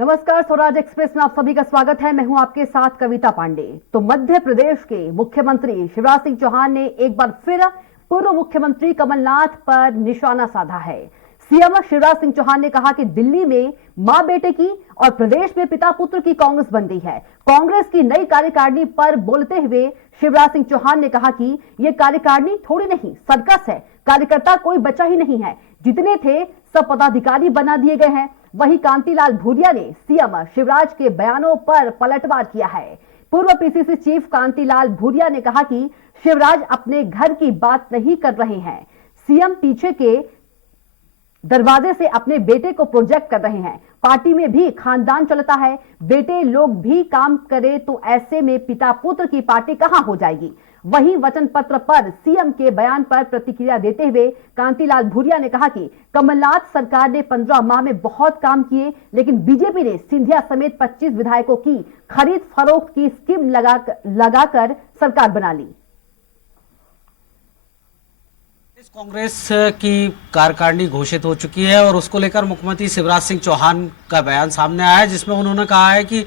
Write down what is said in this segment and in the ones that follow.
नमस्कार, स्वराज एक्सप्रेस में आप सभी का स्वागत है। मैं हूं आपके साथ कविता पांडे। तो मध्य प्रदेश के मुख्यमंत्री शिवराज सिंह चौहान ने एक बार फिर पूर्व मुख्यमंत्री कमलनाथ पर निशाना साधा है। सीएम शिवराज सिंह चौहान ने कहा कि दिल्ली में मां बेटे की और प्रदेश में पिता पुत्र की कांग्रेस बन गई है। कांग्रेस की नई कार्यकारिणी पर बोलते हुए शिवराज सिंह चौहान ने कहा कि यह कार्यकारिणी थोड़ी नहीं सर्कस है, कार्यकर्ता कोई बचा ही नहीं है, जितने थे सब पदाधिकारी बना दिए गए हैं। वहीं कांतिलाल भूरिया ने सीएम शिवराज के बयानों पर पलटवार किया है। पूर्व पीसीसी चीफ कांतिलाल भूरिया ने कहा कि शिवराज अपने घर की बात नहीं कर रहे हैं, सीएम पीछे के दरवाजे से अपने बेटे को प्रोजेक्ट कर रहे हैं। पार्टी में भी खानदान चलता है, बेटे लोग भी काम करे तो ऐसे में पिता पुत्र की पार्टी कहां हो जाएगी। वहीं वचन पत्र पर सीएम के बयान पर प्रतिक्रिया देते हुए कांतिलाल भूरिया ने कहा कि कमलनाथ सरकार ने 15 माह में बहुत काम किए, लेकिन बीजेपी ने सिंधिया समेत 25 विधायकों की खरीद फरोख्त की स्कीम लगाकर सरकार बना ली। कांग्रेस की कार्यकारिणी घोषित हो चुकी है और उसको लेकर मुख्यमंत्री शिवराज सिंह चौहान का बयान सामने आया है, जिसमें उन्होंने कहा है कि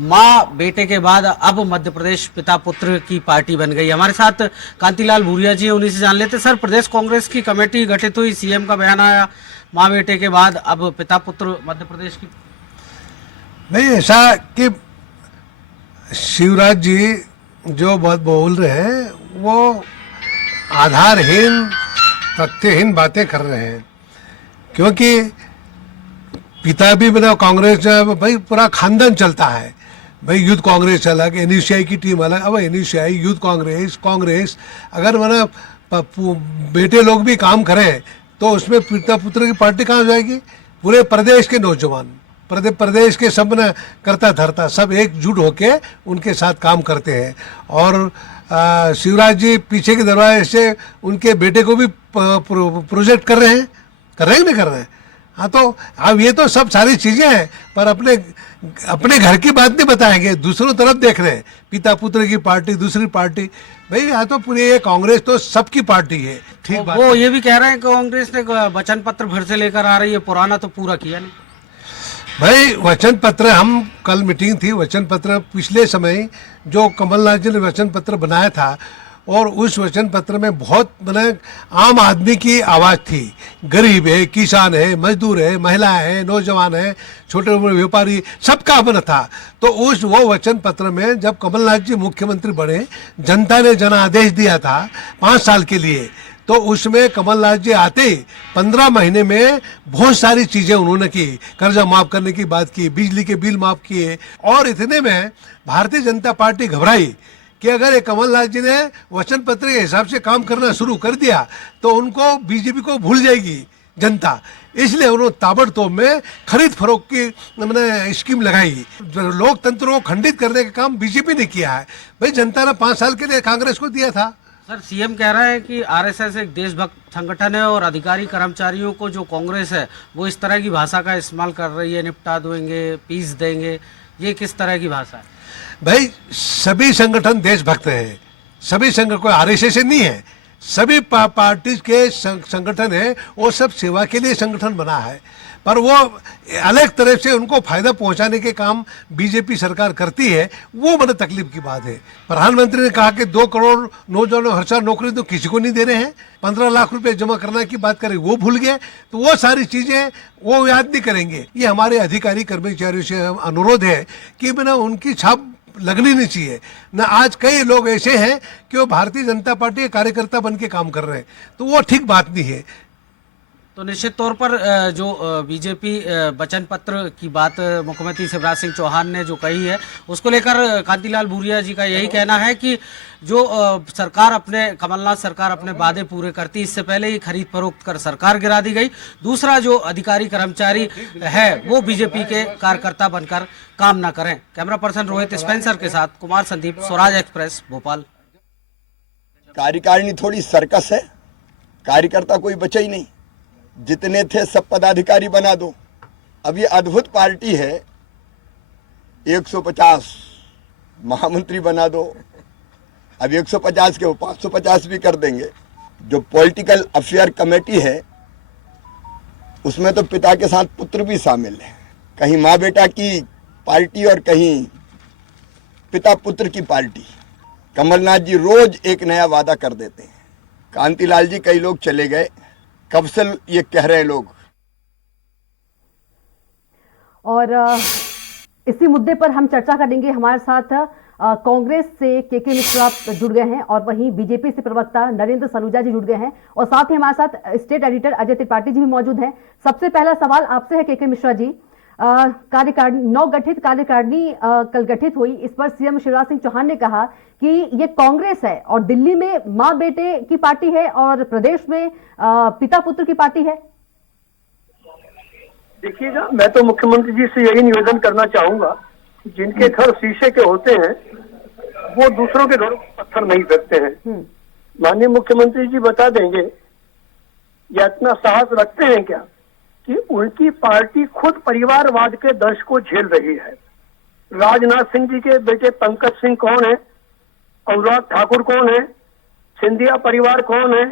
मां बेटे के बाद अब मध्य प्रदेश पिता पुत्र की पार्टी बन गई। हमारे साथ कांतिलाल भूरिया जी, उन्हीं से जान लेते। सर, प्रदेश कांग्रेस की कमेटी गठित हुई, सीएम का बयान आया, मां बेटे के बाद अब पिता पुत्र मध्य प्रदेश की। नहीं, ऐसा कि शिवराज जी जो बात बोल रहे हैं वो आधारहीन तथ्यहीन बातें कर रहे हैं, क्योंकि पिता भी मेरा कांग्रेस, भाई पूरा खानदान चलता है। भाई यूथ कांग्रेस अलग, एनयूसीआई की टीम अलग। अब एनयूसीआई, यूथ कांग्रेस अगर मेरा बेटे लोग भी काम करें तो उसमें पिता पुत्र की पार्टी कहाँ हो जाएगी। पूरे प्रदेश के नौजवान, प्रदेश के सब न करता धरता सब एकजुट होके उनके साथ काम करते हैं। और शिवराज जी पीछे के दरवाजे से उनके बेटे को भी प्रोजेक्ट कर रहे हैं कि नहीं कर रहे हैं। हाँ, तो अब ये तो सब सारी चीज़ें हैं, पर अपने घर की बात नहीं बताएंगे, दूसरों तरफ देख रहे हैं। पिता पुत्र की पार्टी, दूसरी पार्टी, भाई यहाँ तो पूरी ये कांग्रेस तो सबकी पार्टी है। ठीक बात। वो ये भी कह रहे हैं कि कांग्रेस ने वचन पत्र फिर से लेकर आ रही है, पुराना तो पूरा किया नहीं। भाई वचन पत्र, हम कल मीटिंग थी, वचन पत्र पिछले समय जो कमलनाथ जी ने वचन पत्र बनाया था, और उस वचन पत्र में बहुत आम आदमी की आवाज़ थी। गरीब है, किसान है, मजदूर है, महिलाएं हैं, नौजवान है, छोटे बड़े व्यापारी, सबका मन था। तो वो वचन पत्र में जब कमलनाथ जी मुख्यमंत्री बने, जनता ने जनादेश दिया था 5 साल के लिए, तो उसमें कमलनाथ जी आते 15 महीने में बहुत सारी चीज़ें उन्होंने की। कर्जा माफ़ करने की बात की, बिजली के बिल माफ़ किए, और इतने में भारतीय जनता पार्टी घबराई कि अगर ये कमलनाथ जी ने वचन पत्र के हिसाब से काम करना शुरू कर दिया तो उनको, बीजेपी को भूल जाएगी जनता। इसलिए उन्होंने ताबड़तोड़ में खरीद फरोख्त की स्कीम लगाई। लोकतंत्र को खंडित करने का काम बीजेपी ने किया है। भाई जनता ने 5 साल के लिए कांग्रेस को दिया था। सर, सीएम कह रहा है कि आरएसएस एक देशभक्त संगठन है और अधिकारी कर्मचारियों को जो कांग्रेस है वो इस तरह की भाषा का इस्तेमाल कर रही है, निपटा देंगे, पीस देंगे। ये किस तरह की भाषा है? भाई सभी संगठन देशभक्त हैं, सभी संगठन, कोई आरएसएस नहीं है, सभी पार्टी के संगठन है, वो सब सेवा के लिए संगठन बना है। पर वो अलग तरह से उनको फायदा पहुंचाने के काम बीजेपी सरकार करती है, वो बड़े तकलीफ की बात है। प्रधानमंत्री ने कहा कि 2 करोड़ नौजवानों हर साल नौकरी तो किसी को नहीं दे रहे हैं, 15 लाख रुपए जमा करने की बात करें वो भूल गए। तो वो सारी चीजें वो याद नहीं करेंगे। ये हमारे अधिकारी कर्मचारियों से अनुरोध है कि बिना उनकी छाप लगनी नहीं चाहिए ना। आज कई लोग ऐसे हैं कि वो भारतीय जनता पार्टी के कार्यकर्ता बन के काम कर रहे हैं, तो वो ठीक बात नहीं है। तो निश्चित तौर पर जो बीजेपी वचन पत्र की बात मुख्यमंत्री शिवराज सिंह चौहान ने जो कही है, उसको लेकर कांतिलाल भूरिया जी का यही कहना है कि जो कमलनाथ सरकार अपने वादे पूरे करती, इससे पहले ही खरीद फरोख्त कर सरकार गिरा दी गई। दूसरा, जो अधिकारी कर्मचारी है वो बीजेपी के कार्यकर्ता बनकर काम ना करें। कैमरा पर्सन रोहित स्पेंसर के साथ कुमार संदीप, स्वराज एक्सप्रेस, भोपाल। कार्यकारिणी थोड़ी सर्कस है, कार्यकर्ता कोई बचा ही नहीं, जितने थे सब पदाधिकारी बना दो। अब ये अद्भुत पार्टी है, 150 महामंत्री बना दो। अब 150 के वो 550 भी कर देंगे। जो पॉलिटिकल अफेयर कमेटी है उसमें तो पिता के साथ पुत्र भी शामिल है। कहीं माँ बेटा की पार्टी और कहीं पिता पुत्र की पार्टी। कमलनाथ जी रोज एक नया वादा कर देते हैं। कांतिलाल जी कई लोग चले गए, कब से ये कह रहे हैं लोग। और इसी मुद्दे पर हम चर्चा करेंगे। हमारे साथ कांग्रेस से के मिश्रा जुड़ गए हैं और वहीं बीजेपी से प्रवक्ता नरेंद्र सलूजा जी जुड़ गए हैं और साथ ही हमारे साथ स्टेट एडिटर अजय त्रिपाठी जी भी मौजूद हैं। सबसे पहला सवाल आपसे है के मिश्रा जी। कार्यकारिणी नवगठित कार्यकारिणी कल गठित हुई, इस पर सीएम शिवराज सिंह चौहान ने कहा कि ये कांग्रेस है और दिल्ली में मां बेटे की पार्टी है और प्रदेश में पिता पुत्र की पार्टी है। देखिएगा, मैं तो मुख्यमंत्री जी से यही निवेदन करना चाहूंगा, जिनके घर शीशे के होते हैं वो दूसरों के घरों पर पत्थर नहीं फेंकते हैं। माननीय मुख्यमंत्री जी बता देंगे या इतना साहस रखते हैं क्या कि उनकी पार्टी खुद परिवारवाद के दर्श को झेल रही है। राजनाथ सिंह जी के बेटे पंकज सिंह कौन है, अनुराग ठाकुर कौन है, सिंधिया परिवार कौन है,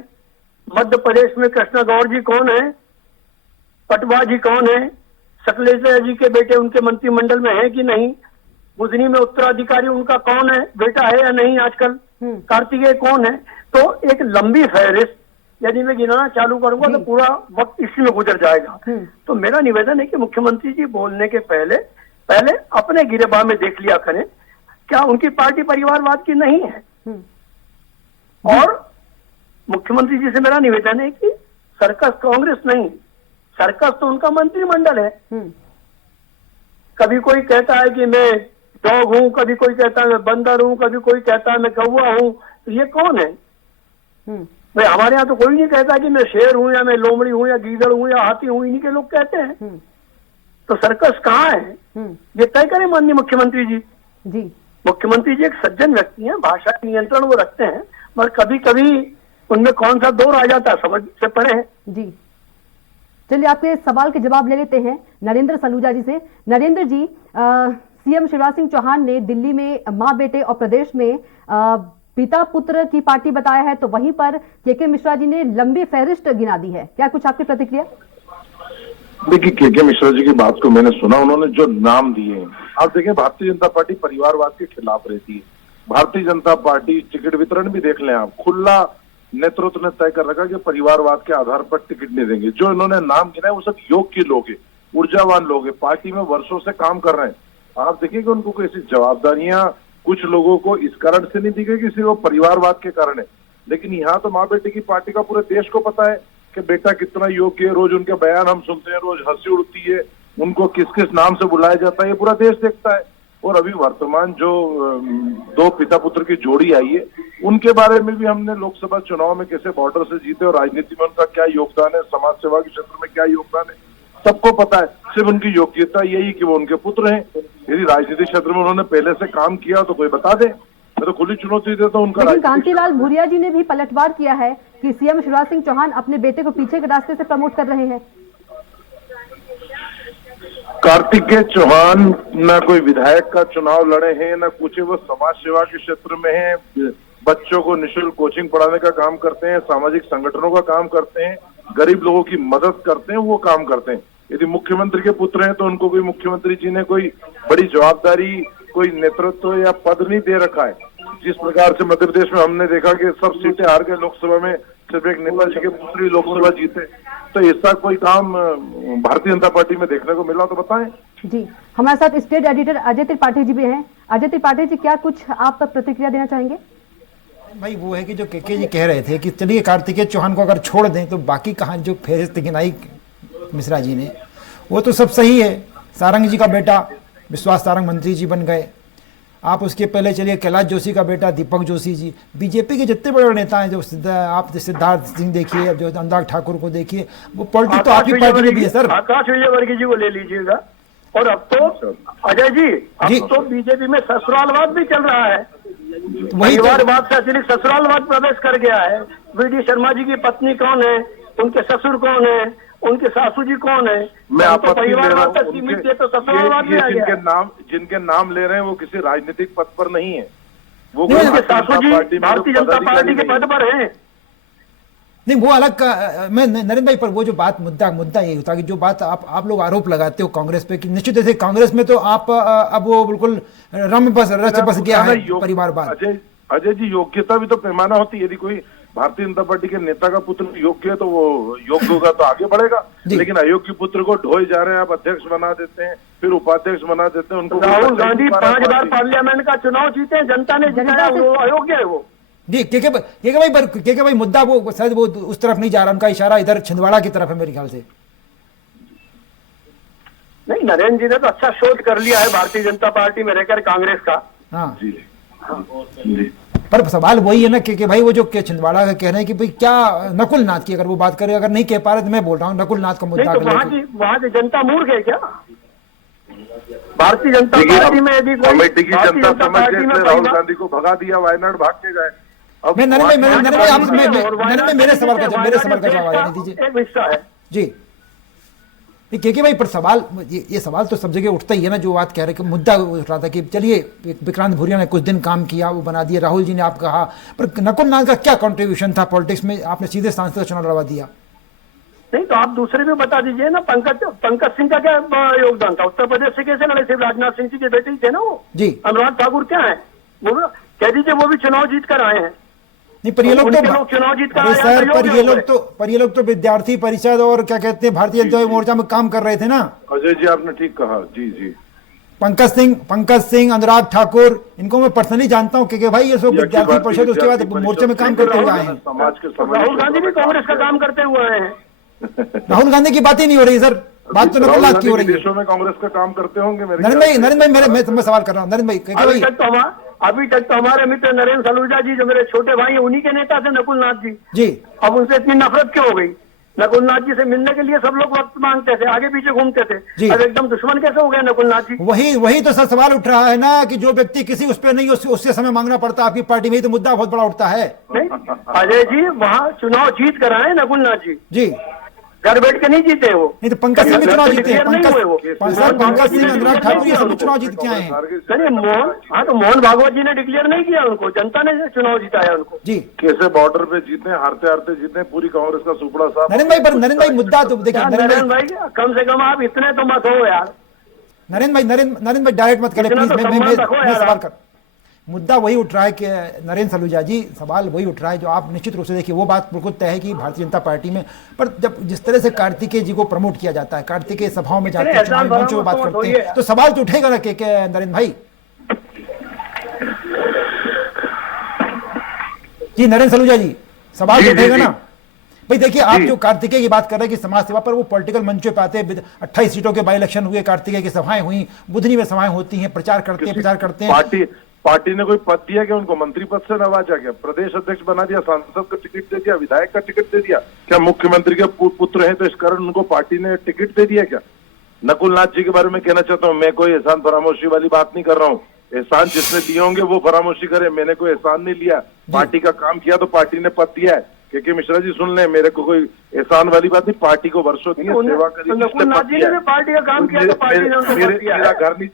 मध्य प्रदेश में कृष्णा गौर जी कौन है, पटवा जी कौन है, सकलेचा जी के बेटे उनके मंत्रिमंडल में है कि नहीं, बुधनी में उत्तराधिकारी उनका कौन है, बेटा है या नहीं आजकल, कार्तिकेय कौन है। तो एक लंबी फहरिस्त यदि मैं गिनाना चालू करूंगा तो पूरा वक्त इसी में गुजर जाएगा। तो मेरा निवेदन है कि मुख्यमंत्री जी बोलने के पहले अपने गिरेबान में देख लिया करें, क्या उनकी पार्टी परिवारवाद की नहीं है। और मुख्यमंत्री जी से मेरा निवेदन है कि सर्कस कांग्रेस नहीं, सर्कस तो उनका मंत्रिमंडल है। कभी कोई कहता है कि मैं डॉग हूं, कभी कोई कहता है मैं बंदर हूं, कभी कोई कहता है मैं कौवा हूं, तो ये कौन है? भाई हमारे यहाँ तो कोई नहीं कहता कि मैं शेर हूं या मैं लोमड़ी हूं या गीदड़ हूं या हाथी हूं, इन्हीं के लोग कहते हैं। तो सर्कस कहाँ है, ये तय करें माननीय मुख्यमंत्री जी। मुख्यमंत्री जी एक सज्जन व्यक्ति हैं, भाषा का नियंत्रण वो रखते हैं, मगर कभी कभी उनमें कौन सा दौर आ जाता है, समझ से परे है। जी चलिए आपके सवाल के जवाब ले लेते हैं नरेंद्र सलूजा जी से। नरेंद्र जी, सीएम शिवराज सिंह चौहान ने दिल्ली में मां बेटे और प्रदेश में पिता पुत्र की पार्टी बताया है, तो वहीं पर के मिश्रा जी ने लंबी फहरिस्त गिना दी है, क्या कुछ आपकी प्रतिक्रिया? देखिए के मिश्रा जी की बात को मैंने सुना, उन्होंने जो नाम दिए हैं, आप देखें भारतीय जनता पार्टी परिवारवाद के खिलाफ रहती है। भारतीय जनता पार्टी टिकट वितरण भी देख लें आप, खुला नेतृत्व ने तय कर रखा कि परिवारवाद के आधार पर टिकट नहीं देंगे। जो इन्होंने नाम गिना है वो सब योग के लोग हैं, ऊर्जावान लोग हैं, पार्टी में वर्षों से काम कर रहे हैं। आप देखिए कि उनको कोई ऐसी जवाबदारियां कुछ लोगों को इस कारण से नहीं दी गई कि सिर्फ वो परिवारवाद के कारण है। लेकिन यहाँ तो माँ बेटे की पार्टी का पूरे देश को पता है कि बेटा कितना योग्य है। रोज उनके बयान हम सुनते हैं, रोज हंसी उड़ती है, उनको किस किस नाम से बुलाया जाता है ये पूरा देश देखता है। और अभी वर्तमान जो दो पिता पुत्र की जोड़ी आई है, उनके बारे में भी हमने लोकसभा चुनाव में कैसे बॉर्डर से जीते और राजनीति में उनका क्या योगदान है, समाज सेवा के क्षेत्र में क्या योगदान है, सबको पता है। सिर्फ उनकी योग्यता यही कि वो उनके पुत्र हैं। यदि राजनीतिक क्षेत्र में उन्होंने पहले से काम किया तो कोई बता दे, मैं तो खुली चुनौती देता हूं उनका। लेकिन कांतिलाल भूरिया जी ने भी पलटवार किया है कि सीएम शिवराज सिंह चौहान अपने बेटे को पीछे के रास्ते से प्रमोट कर रहे हैं। कार्तिकेय चौहान न कोई विधायक का चुनाव लड़े हैं न कुछ, वो समाज सेवा के क्षेत्र में हैं, बच्चों को निःशुल्क कोचिंग पढ़ाने का काम करते हैं, सामाजिक संगठनों का काम करते हैं, गरीब लोगों की मदद करते हैं, वो काम करते हैं। यदि मुख्यमंत्री के पुत्र हैं तो उनको कोई मुख्यमंत्री जी ने कोई बड़ी जवाबदारी, कोई नेतृत्व या पद नहीं दे रखा है। जिस प्रकार से मध्य प्रदेश में हमने देखा कि सब सीटें हार गए लोकसभा में, सिर्फ एक नेता जी के पुत्र ही लोकसभा जीते, तो ऐसा कोई काम भारतीय जनता पार्टी में देखने को मिला तो बताएं। जी हमारे साथ स्टेट एडिटर अजय त्रिपाठी जी भी हैं। अजय त्रिपाठी जी, क्या कुछ आप तक प्रतिक्रिया देना चाहेंगे? भाई वो है कि जो के जी कह रहे थे कि चलिए कार्तिकेय चौहान को अगर छोड़ दें तो बाकी कहानी जो फेरिस्त गिनाई मिश्रा जी ने वो तो सब सही है। सारंग जी का बेटा विश्वास सारंग मंत्री जी बन गए। आप उसके पहले चलिए कैलाश जोशी का बेटा दीपक जोशी जी, बीजेपी के जितने बड़े नेता हैं, जो आप सिद्धार्थ सिंह देखिए, जो अनुराग ठाकुर को देखिए, वो पॉलिटिक्स तो आपकी पार्टी में भी है सर। आकाश विजयवर्गीय जी को ले लीजिएगा। और अब तो अजय जी, अब तो बीजेपी में ससुरालवाद भी चल रहा है, परिवारवाद से अतिरिक्त ससुरालवाद प्रवेश कर गया है। वीडी शर्मा जी की पत्नी कौन है, उनके ससुर कौन है, उनके सासू जी कौन है? मैं आपत्ति ले रहा हूं, जिनके नाम ले रहे हैं वो किसी राजनीतिक पद पर नहीं है, वो सासू जी भारतीय जनता पार्टी के पद पर हैं। नहीं वो अलग का मैं नरेंद्र भाई पर वो जो बात मुद्दा ये होता है कि जो बात आप लोग आरोप लगाते हो कांग्रेस पे कि निश्चित रूप से कांग्रेस में तो आप अब वो बिल्कुल रच बस गया है परिवारवाद। अजय जी, योग्यता भी तो पैमाना होती है। यदि कोई भारतीय जनता पार्टी के नेता का पुत्र योग्य है तो वो योग्य होगा तो आगे बढ़ेगा, लेकिन अयोग्य पुत्र को ढोए जा रहे हैं, आप अध्यक्ष बना देते हैं, फिर उपाध्यक्ष बना देते हैं उनको। राहुल गांधी 5 बार पार्लियामेंट का चुनाव जीते, जनता ने जिताया, वो अयोग्य है वो। जी के भाई मुद्दा वो शायद वो उस तरफ नहीं जा रहा, उनका इशारा इधर छिंदवाड़ा की तरफ है मेरे ख्याल से। नहीं, नरेंद्र जी ने तो अच्छा शोध कर लिया है भारतीय जनता पार्टी में रहकर कांग्रेस का। हाँ जी जी। पर सवाल वही है ना कि भाई वो जो छिंदवाड़ा का कह रहे हैं कि भाई क्या नकुल नाथ की अगर वो बात करे, अगर नहीं कह पा रहे तो मैं बोल रहा हूँ नकुल नाथ का मुद्दा। तो वहाँ की जनता मूर्ख है क्या? भारतीय जनता पार्टी में यदि कमेटी की जनता समझ के राहुल गांधी को भगा दिया, वायनाड भाग के गए। अब मैं नरेंद्र भाई मेरे सवाल का जवाब दीजिए। एक हिस्सा है जी के भाई पर सवाल ये सवाल तो सब जगह उठता ही है ना, जो बात कह रहे कि मुद्दा उठ रहा था कि चलिए विक्रांत भूरिया ने कुछ दिन काम किया, वो बना दिया, राहुल जी ने आप कहा, पर नकुल नाथ का क्या कंट्रीब्यूशन था पॉलिटिक्स में? आपने सीधे सांसद का चुनाव लड़वा दिया। नहीं तो आप दूसरे भी बता दीजिए ना। पंकज सिंह का क्या योगदान था? उत्तर प्रदेश से कैसे लड़े? सिर्फ राजनाथ सिंह जी के बेटे ही थे ना वो जी। अनुराग ठाकुर क्या है वो? कह दीजिए वो भी चुनाव जीत कर आए हैं। नहीं पर ये लोग तो चुनाव जीत कर सर पर ये लोग तो विद्यार्थी परिषद और क्या कहते हैं भारतीय जनता मोर्चा में काम कर रहे थे ना। अजय जी आपने ठीक कहा। जी जी। पंकज सिंह, अनुराग ठाकुर, इनको मैं पर्सनली जानता हूँ क्योंकि भाई ये सब विद्यार्थी परिषद उसके बाद मोर्चे में काम करते हुए आए हैं। राहुल गांधी भी कांग्रेस का काम करते हुए आए हैं। राहुल गांधी की बात ही नहीं हो रही सर, बात तो नकुल नाथ की हो रही है। देशों में कांग्रेस का काम करते होंगे। नरेंद्र भाई मैं सवाल कर रहा हूँ नरेंद्र भाई। अभी तक तो हमारे मित्र नरेंद्र सलूजा जी जो मेरे छोटे भाई हैं उन्हीं के नेता थे नकुल नाथ जी। जी। अब उनसे इतनी नफरत क्यों हो गई? नकुल नाथ जी से मिलने के लिए सब लोग वक्त मांगते थे, आगे पीछे घूमते थे, अब एकदम दुश्मन कैसे हो गए नकुल नाथ जी? वही तो सर सवाल उठ रहा है ना कि जो व्यक्ति किसी उस पर नहीं उससे समय मांगना पड़ता, आपकी पार्टी में ही तो मुद्दा बहुत बड़ा उठता है। नहीं अजय जी, वहाँ चुनाव जीत कर आए नकुल नाथ जी। घर बैठ के नहीं जीते वो। नहीं तो पंकज सिंह भी चुनाव जीते हैं। पंकज सिंह, अनुराग ठाकुर ये सब चुनाव जीत के आए हैं। तो मोहन भागवत जी ने डिक्लेयर नहीं किया उनको, जनता ने चुनाव जिताया उनको। जी कैसे बॉर्डर पे जीते, हारते जीते, पूरी कांग्रेस का सुपड़ा साहब। नरेंद्र भाई मुद्दा तो देखिए नरेंद्र भाई कम से कम आप इतने तो मत हो यार। नरेंद्र भाई डायरेक्ट मत करें प्लीज, मैं सवाल कर। मुद्दा वही उठ रहा है कि नरेंद्र सलूजा जी, सवाल वही उठ रहा है जो आप निश्चित रूप से देखिए वो बात बिल्कुल तय है कि भारतीय जनता पार्टी में, पर जब जिस तरह से कार्तिकेय जी को प्रमोट किया जाता है, कार्तिकेय सभाओं में जाते हैं, चुनावी मंचों में बात करते हैं, तो सवाल तो उठेगा ना कि नरेंद्र भाई। जी नरेंद्र सलूजा जी, सवाल तो उठेगा ना भाई। देखिए आप जो कार्तिकेय की बात कर रहे हैं कि समाज सेवा, पर वो पॉलिटिकल मंचों पे आते हैं, 28 सीटों के बाई इलेक्शन हुए, कार्तिकेय की सभाएं हुई, बुधनी में सभाएं होती हैं, प्रचार करते हैं। पार्टी ने कोई पद दिया क्या उनको? मंत्री पद से नवाजा क्या? प्रदेश अध्यक्ष बना दिया, सांसद का टिकट दे दिया, विधायक का टिकट दे दिया क्या? मुख्यमंत्री के पुत्र हैं तो इस कारण उनको पार्टी ने टिकट दे दिया क्या? नकुल नाथ जी के बारे में कहना चाहता हूँ, मैं कोई एहसान फरामोशी वाली बात नहीं कर रहा हूँ। एहसान जिसने दिए होंगे वो फरामोशी करे, मैंने कोई एहसान नहीं लिया। पार्टी का काम किया तो पार्टी ने पद दिया है। के मिश्रा जी सुन ले, मेरे को कोई एहसान वाली बात नहीं, पार्टी को वर्षों की सेवा करी, पार्टी का काम किया तो पार्टी ने उनको पद दिया है। मेरा घर नहीं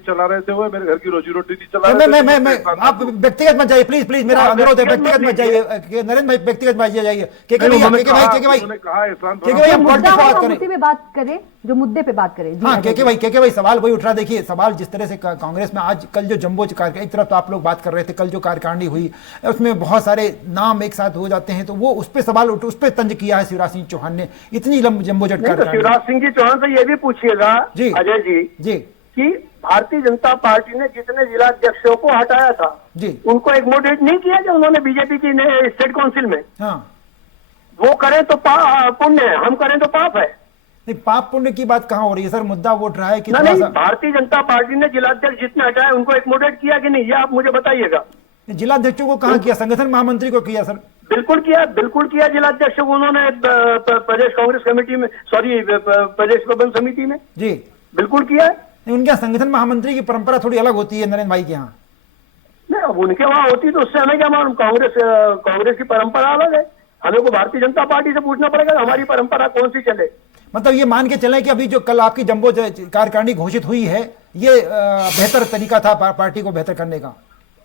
चला रहे, थे वो मेरे घर की रोजी रोटी नहीं चला रहे। मैं आप व्यक्तिगत मत जाइए प्लीज, मेरा अनुरोध है, व्यक्तिगत मत जाइए नरेंद्र भाई, व्यक्तिगत मत जाइए। मुद्दे पे बात करें। हाँ के भाई सवाल वही उठ रहा। देखिए सवाल जिस तरह से कांग्रेस में आज कल जो जम्बो एक तरफ तो आप लोग बात कर रहे थे, कल जो कार्यकारिणी हुई उसमें बहुत सारे नाम एक साथ हो जाते हैं, तो वो उस पे सवाल उस पे तंज किया है शिवराज सिंह चौहान ने, इतनी जम्बो जट कर। शिवराज सिंह जी चौहान से ये भी पूछिएगा अजय जी कि भारतीय जनता पार्टी ने जितने जिला अध्यक्षों को हटाया था जी, उनको एक्मोडेट नहीं किया जो उन्होंने बीजेपी की स्टेट काउंसिल में। हाँ वो करें तो पुण्य है, हम करें तो पाप है। नहीं पाप पुण्य की बात कहाँ हो रही है सर? मुद्दा वो उठ रहा है कि नहीं, भारतीय जनता पार्टी ने जिलाध्यक्ष जितने हटाए उनको एक्मोडेट किया कि नहीं, ये आप मुझे बताइएगा। जिलाध्यक्षों को कहाँ किया? संगठन महामंत्री को किया सर। बिल्कुल किया जिलाध्यक्षों को उन्होंने प्रदेश कांग्रेस कमेटी में, प्रदेश प्रबंध समिति में जी बिल्कुल किया है। उनके संगठन महामंत्री की परंपरा थोड़ी अलग होती है नरेंद्र भाई के यहाँ। नहीं अब उनके वहाँ होती तो उससे हमें क्या मालूम, कांग्रेस की परंपरा अलग है, हमें को भारतीय जनता पार्टी से पूछना पड़ेगा हमारी परंपरा कौन सी चले। मतलब ये मान के चले कि अभी जो कल आपकी जम्बो कार्यकारिणी घोषित हुई है ये बेहतर तरीका था पार्टी को बेहतर करने का?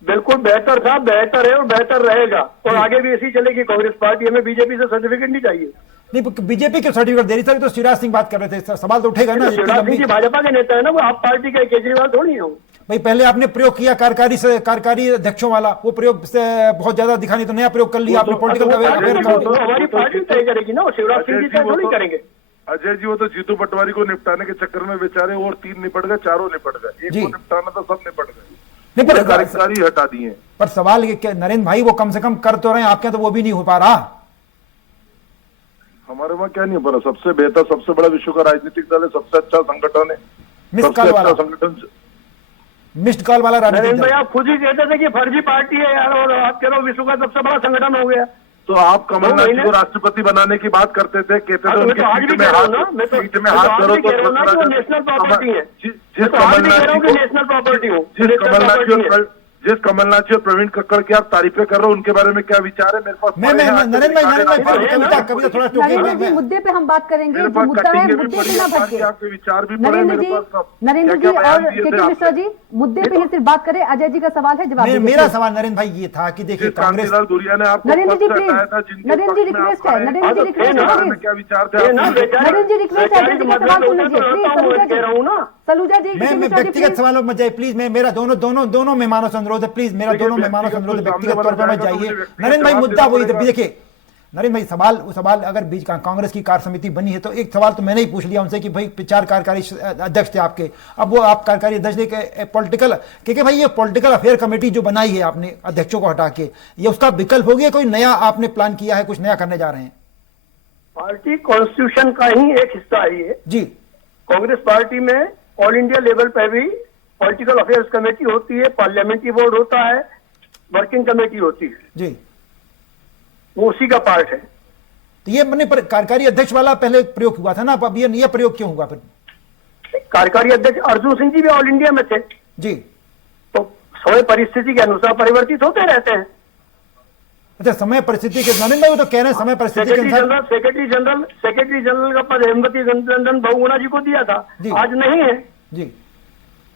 बिल्कुल बेहतर था, बेहतर है और बेहतर रहेगा, और आगे भी ऐसी चलेगी कांग्रेस पार्टी। हमें बीजेपी से सर्टिफिकेट नहीं चाहिए। नहीं, बीजेपी के सर्टिफिकेट दे रही थी तो शिवराज सिंह बात कर रहे थे, सवाल तो उठेगा ना। शिवराज सिंह जी भाजपा के नेता है ना, वो आप पार्टी के केजरीवाल थोड़ी है। भाई पहले आपने प्रयोग किया कार्यकारी अध्यक्षों वाला, वो प्रयोग से बहुत ज्यादा दिखा, नहीं तो नया प्रयोग कर लिया आपने पॉलिटिकल हमारी पार्टी तय करेगी ना, शिवराज सिंह जी तय थोड़ी करेंगे। अजय जी, वो तो जीतू पटवारी को निपटाने के चक्कर में बेचारे और 3 निपट गए, 4 निपट गए, एक को निपटाना था, सब निपट गए, नहीं पर कार्यकारी हटा दिए। पर सवाल ये कि नरेंद्र भाई वो कम से कम कर तो रहे हैं, आपके यहाँ तो वो भी नहीं हो पा रहा। हमारे वहाँ क्या नहीं हो पा रहा? सबसे बेहतर, सबसे बड़ा विश्व का राजनीतिक दल है, सबसे अच्छा संगठन है, सबसे अच्छा संगठन, मिस्ड कॉल वाला राजनीतिक नरेंद्र भाई आप खुद ही कहते थे कि फर्जी पार्टी है यार, और आप कह रहे हो विश्व का सबसे बड़ा संगठन हो गया। तो आप कमलनाथ जी को राष्ट्रपति बनाने की बात करते थे, कहते थे उनकी सीट में हाथ धरो तो नेशनल प्रॉपर्टी है। जिस कमलनाथ जी और प्रवीण कक्कड़ की आप तारीफें कर रहे हो, उनके बारे में क्या विचार है? मेरे पास नरेंद्र भाई कविता थोड़ा नरेंद्र जी मुद्दे पे हम बात करेंगे, जो मुद्दा है मुद्दे पे ना भटके। आपके विचार भी नरेंद्र जी और के मिश्रा जी मुद्दे पे ही सिर्फ बात करें। अजय जी का सवाल है, जवाब मेरा सवाल नरेंद्र भाई ये था कि देखिए कांग्रेस, दुरिया ने आपको नरेंद्र जी प्लीज, नरेंद्र जी रिक्वेस्ट है, नरेंद्र जी रिक्वेस्ट है, क्या विचार थे? नरेंद्र जी रिक्वेस्ट है, अजय जी का सवाल सुन लीजिए प्लीज। सलूजा जी मैं व्यक्तिगत सवालों में जाए प्लीज, मैं मेरा दोनों मेहमानों से अनुरोध है, प्लीज मेरा दोनों मेहमानों से अनुरोध है, व्यक्तिगत तौर पर मैं जाइए। नरेंद्र भाई मुद्दा वही देखिए, नरेंद्र भाई सवाल अगर बीच कांग्रेस की कार्य समिति बनी है तो एक सवाल तो मैंने ही पूछ लिया उनसे कि भाई 4 कार्यकारी अध्यक्ष थे आपके, अब वो आप कार्यकारी अध्यक्ष पॉलिटिकल, क्योंकि भाई ये पॉलिटिकल अफेयर कमेटी जो बनाई है आपने अध्यक्षों को हटा के, ये उसका विकल्प हो गया, कोई नया आपने प्लान किया है, कुछ नया करने जा रहे हैं? पार्टी कॉन्स्टिट्यूशन का ही एक हिस्सा है ये जी। कांग्रेस पार्टी में ऑल इंडिया लेवल पर भी पॉलिटिकल अफेयर्स कमेटी होती है, पार्लियामेंट्री बोर्ड होता है, वर्किंग कमेटी होती है जी, वो उसी का पार्ट है। तो ये मैंने पर कार्यकारी अध्यक्ष वाला पहले प्रयोग हुआ था ना, अब ये प्रयोग क्यों हुआ फिर? कार्यकारी अध्यक्ष अर्जुन सिंह जी भी ऑल इंडिया में थे जी, तो समय परिस्थिति के अनुसार परिवर्तित होते रहते हैं। अच्छा, समय परिस्थिति के, नरेंद्र भाई वो तो कह रहे हैं समय परिस्थिति के अनुसार। सेक्रेटरी जनरल का पद हेमवती नंदन बहुगुणा जी को दिया था, आज नहीं है जी।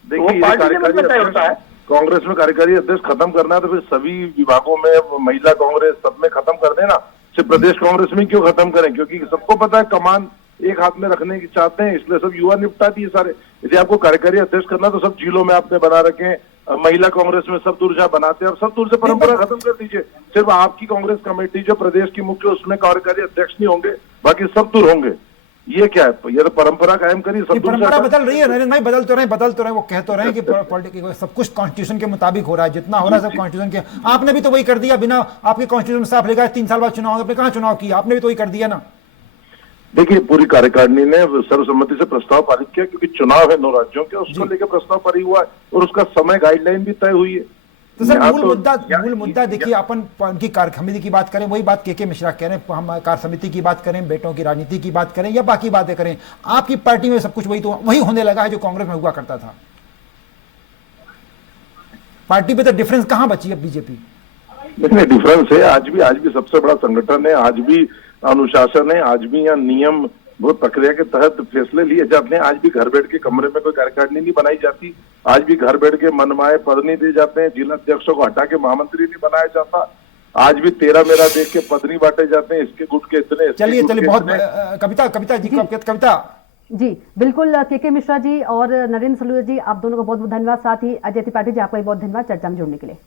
देखिए होता है कांग्रेस में कार्यकारी अध्यक्ष खत्म करना है तो फिर सभी विभागों में, महिला कांग्रेस सब में खत्म कर देना, सिर्फ प्रदेश कांग्रेस में क्यों खत्म करें? क्योंकि सबको पता है कमान एक हाथ में रखने की चाहते हैं, इसलिए सब युवा निपटा दिए सारे। यदि आपको कार्यकारी अध्यक्ष करना तो सब जिलों में आपने बना रखे हैं, महिला कांग्रेस में सब दूर बनाते हैं, अब सब दूर से परंपरा खत्म कर दीजिए। सिर्फ आपकी कांग्रेस कमेटी जो प्रदेश की मुख्य, उसमें कार्यकारी अध्यक्ष नहीं होंगे, बाकी सब दूर होंगे। ये क्या है? ये तो परंपरा कायम करी, सब परंपरा बदल रही है नरेंद्र भाई, बदल तो रहे, वो कह तो रहे हैं कि पॉलिटिक्स सब कुछ कॉन्स्टिट्यूशन के मुताबिक हो रहा है, जितना हो रहा है सब कॉन्स्टिट्यूशन के। आपने भी तो वही कर दिया, बिना आपके कॉन्स्टिट्यूशन में साफ लिखा है 3 साल बाद चुनाव, आपने कहाँ चुनाव किया? आपने भी तो वही कर दिया ना। देखिए, पूरी कार्यकारिणी ने सर्वसम्मति से प्रस्ताव पारित किया, क्योंकि चुनाव है 9 राज्यों के, उसको लेकर प्रस्ताव पारित हुआ है और उसका समय गाइडलाइन भी तय हुई है। तो सर मूल मुद्दा देखिए, अपन उनकी कार्य समिति की बात करें, वही बात के मिश्रा कह रहे हैं, हम कार्य समिति की बात करें, बेटों की राजनीति की बात करें या बाकी बातें करें, आपकी पार्टी में सब कुछ वही होने लगा है जो कांग्रेस में हुआ करता था। पार्टी पे तो डिफरेंस कहां बची है बीजेपी? नहीं, डिफरेंस है, आज भी सबसे बड़ा संगठन है, आज भी अनुशासन है, आज भी यहाँ नियम बहुत प्रक्रिया के तहत फैसले लिए जाते हैं। आज भी घर बैठ के कमरे में कोई कार्यकारिणी नहीं बनाई जाती, आज भी घर बैठ के मनमाए पद नहीं दिए जाते हैं, जिला अध्यक्षों को हटा के महामंत्री नहीं बनाया जाता, आज भी 13 मेरा देख के पद नहीं बांटे जाते हैं, इसके गुट के इतने। चलिए बहुत कविता जी बिल्कुल, के मिश्रा जी और नरेंद्र सलूजा जी, आप दोनों को बहुत बहुत धन्यवाद, साथ ही अजय त्रिपाठी जी आपका भी बहुत धन्यवाद चर्चा में जुड़ने के लिए।